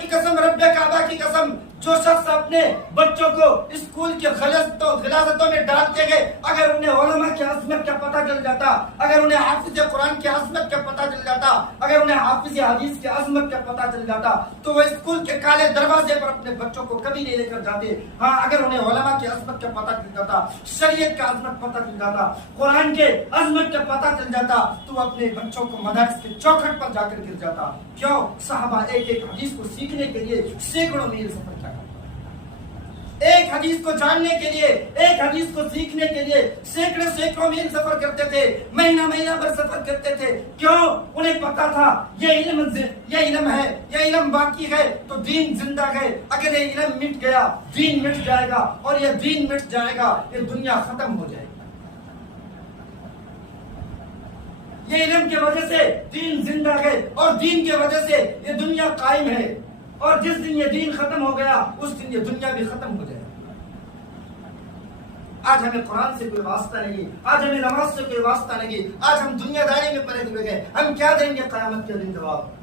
کی قسم، رب کعبہ کی قسم، جو شخص اپنے بچوں کو اسکول کے غلاظتوں میں ڈالتے گئے، اگر انہیں علماء کی عظمت کا پتہ چل جاتا، اگر انہیں حافظ قرآن کی عظمت کا پتہ چل جاتا، اگر انہیں حافظ حدیث کی عظمت کا پتہ چل جاتا، تو وہ اسکول کے کالے دروازے پر اپنے بچوں کو کبھی نہیں لے کر جاتے۔ ہاں، اگر انہیں علماء کی عظمت کا پتہ چل جاتا، شریعت کا عظمت پتہ چل جاتا، قرآن کے عظمت کا پتہ چل جاتا، تو وہ اپنے بچوں کو مدارس کے چوکھٹ پر جا کر گر جاتا۔ کیوں؟ صحابہ ایک ایک حدیث کو سیکھنے کے لیے سینکڑوں میل سفر کیا کرتے، ایک حدیث کو جاننے کے لیے، ایک حدیث کو سیکھنے کے لیے سینکڑوں میل سفر کرتے تھے، مہینہ بھر سفر کرتے تھے۔ کیوں؟ انہیں پتا تھا یہ علم ہے، یہ علم باقی ہے تو دین زندہ ہے، اگر یہ علم مٹ گیا دین مٹ جائے گا، اور یہ دین مٹ جائے گا یہ دنیا ختم ہو جائے گی۔ یہ علم کی وجہ سے دین زندہ ہے، اور دین کی وجہ سے یہ دنیا قائم ہے، اور جس دن یہ دین ختم ہو گیا اس دن یہ دنیا بھی ختم ہو جائے گا۔ آج ہمیں قرآن سے کوئی واسطہ نہیں، آج ہمیں نماز سے کوئی واسطہ نہیں، آج ہم دنیا داری میں پڑے ہوئے ہیں، ہم کیا دیں گے قیامت کے دن جواب؟